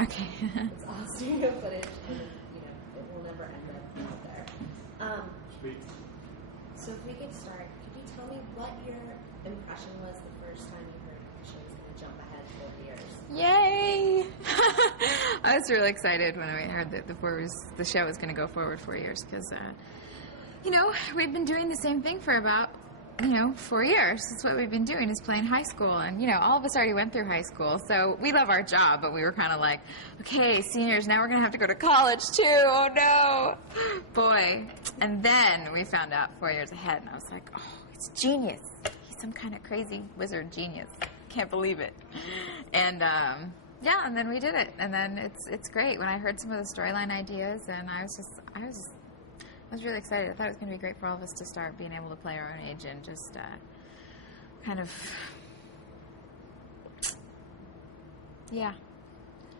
Okay. It's all studio footage, and it will never end up out there. Sweet. So if we could start, could you tell me what your impression was the first time you heard the show was going to jump ahead 4 years? Yay! I was really excited when I heard that the show was going to go forward 4 years because, we've been doing the same thing for about 4 years. That's what we've been doing, is playing high school. And, all of us already went through high school. So we love our job, but we were kind of like, okay, seniors, now we're going to have to go to college, too. Oh, no. Boy. And then we found out 4 years ahead, and I was like, oh, it's genius. He's some kind of crazy wizard genius. Can't believe it. And, and then we did it. And then it's great. When I heard some of the storyline ideas, and I was really excited. I thought it was going to be great for all of us to start being able to play our own age and just kind of, yeah.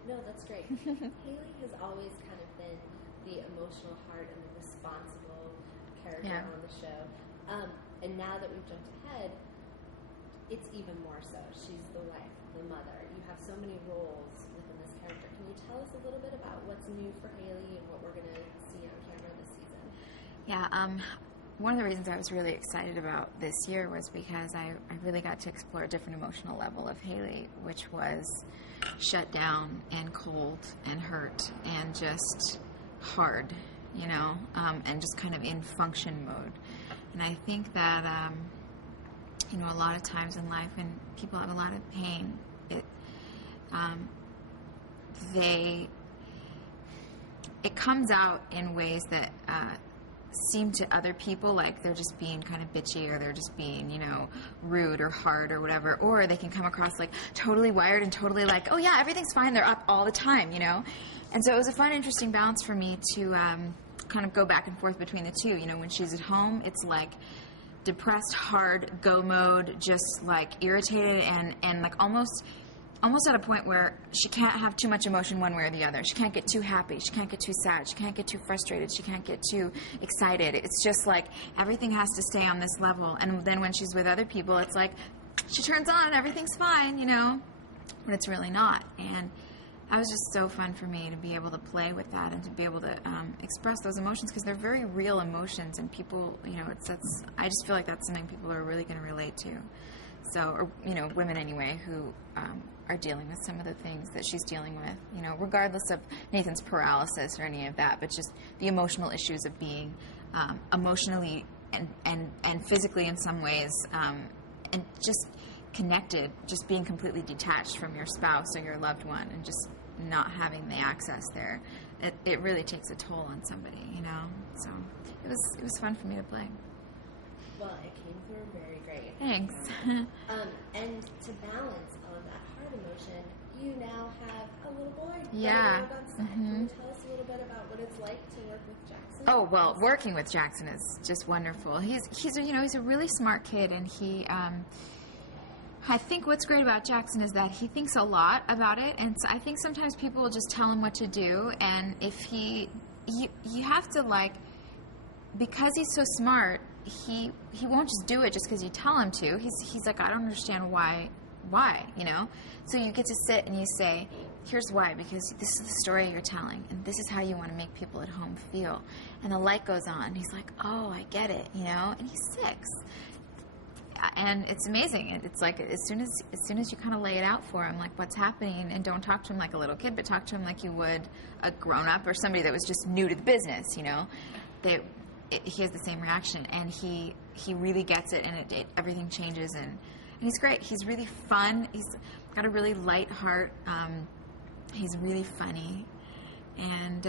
No, that's great. Haley has always kind of been the emotional heart and the responsible character on the show. And now that we've jumped ahead, it's even more so. She's the wife, the mother. You have so many roles within this character. Can you tell us a little bit about what's new for Haley and what we're going to see on camera this season? Yeah, one of the reasons I was really excited about this year was because I really got to explore a different emotional level of Haley, which was shut down and cold and hurt and just hard, and just kind of in function mode. And I think that, a lot of times in life when people have a lot of pain, it comes out in ways that seem to other people like they're just being kind of bitchy, or they're just being, rude or hard or whatever, or they can come across like totally wired and totally like, oh yeah, everything's fine, they're up all the time, And so it was a fun, interesting balance for me to kind of go back and forth between the two. When she's at home, it's like depressed, hard, go mode, just like irritated and like almost at a point where she can't have too much emotion one way or the other. She can't get too happy. She can't get too sad. She can't get too frustrated. She can't get too excited. It's just like everything has to stay on this level. And then when she's with other people, it's like she turns on, everything's fine, but it's really not. And that was just so fun for me to be able to play with that and to be able to express those emotions, because they're very real emotions, and people, I just feel like that's something people are really going to relate to. So, or, women anyway, who are dealing with some of the things that she's dealing with, regardless of Nathan's paralysis or any of that, but just the emotional issues of being emotionally and physically in some ways, and just connected, just being completely detached from your spouse or your loved one, and just not having the access there. It really takes a toll on somebody, So it was fun for me to play. Well, it came through very great. Thanks. And to balance all of that hard emotion, you now have a little boy. Yeah. Can you tell us a little bit about what it's like to work with Jackson? Oh, well, working with Jackson is just wonderful. He's a really smart kid, and he I think what's great about Jackson is that he thinks a lot about it, and so I think sometimes people will just tell him what to do, and if you have to, like, because he's so smart, he won't just do it just because you tell him to. He's like, I don't understand why, So you get to sit and you say, here's why, because this is the story you're telling, and this is how you want to make people at home feel. And the light goes on, and he's like, oh, I get it, and he's 6. And it's amazing. It's like as soon as you kind of lay it out for him, like what's happening, and don't talk to him like a little kid, but talk to him like you would a grown-up or somebody that was just new to the business, he has the same reaction, and he really gets it, and everything changes, and he's great. He's really fun. He's got a really light heart. He's really funny, and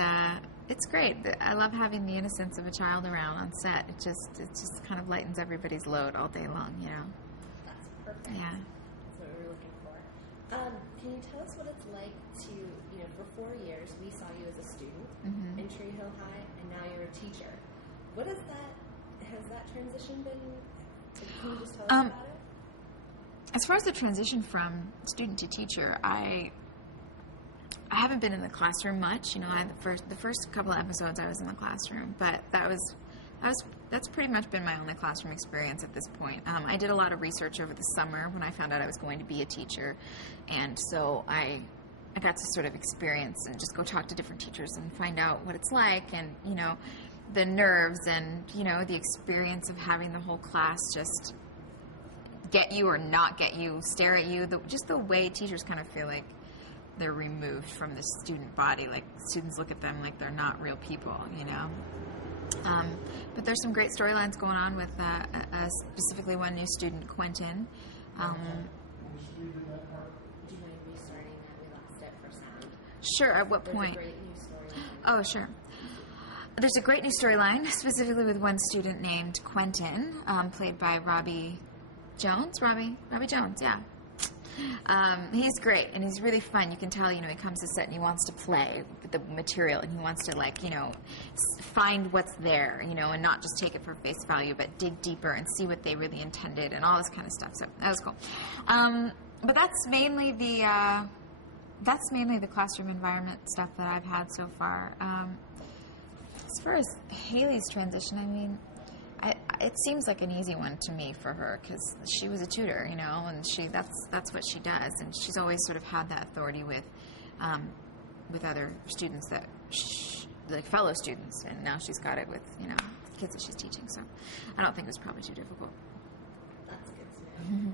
it's great. I love having the innocence of a child around on set. It just kind of lightens everybody's load all day long, That's perfect. Yeah. That's what we were looking for. Can you tell us what it's like to, for 4 years, we saw you as a student in Tree Hill High, and now you're a teacher. What is that? Has that transition been? Can you just tell us about it? As far as the transition from student to teacher, I haven't been in the classroom much. The first couple of episodes I was in the classroom, but that's pretty much been my only classroom experience at this point. I did a lot of research over the summer when I found out I was going to be a teacher, and so I I got to sort of experience and just go talk to different teachers and find out what it's like, and, you know, the nerves and, you know, the experience of having the whole class just get you or not get you, stare at you, just the way teachers kind of feel like they're removed from the student body, like students look at them like they're not real people, you know. But there's some great storylines going on with specifically one new student, Quentin. Do you mind restarting that? We lost it for sound. Sure, at what point? There's a great new story. Oh, sure. There's a great new storyline, specifically with one student named Quentin, played by Robbie Jones. Robbie Jones, yeah. He's great, and he's really fun. You can tell, you know, he comes to set and he wants to play with the material, and he wants to, like, you know, find what's there, you know, and not just take it for face value, but dig deeper and see what they really intended and all this kind of stuff. So that was cool. But that's mainly the classroom environment stuff that I've had so far. As far as Haley's transition, I mean, it seems like an easy one to me for her because she was a tutor, you know, and that's what she does, and she's always sort of had that authority with other students like fellow students, and now she's got it with, you know, kids that she's teaching. So I don't think it was probably too difficult. That's good to know.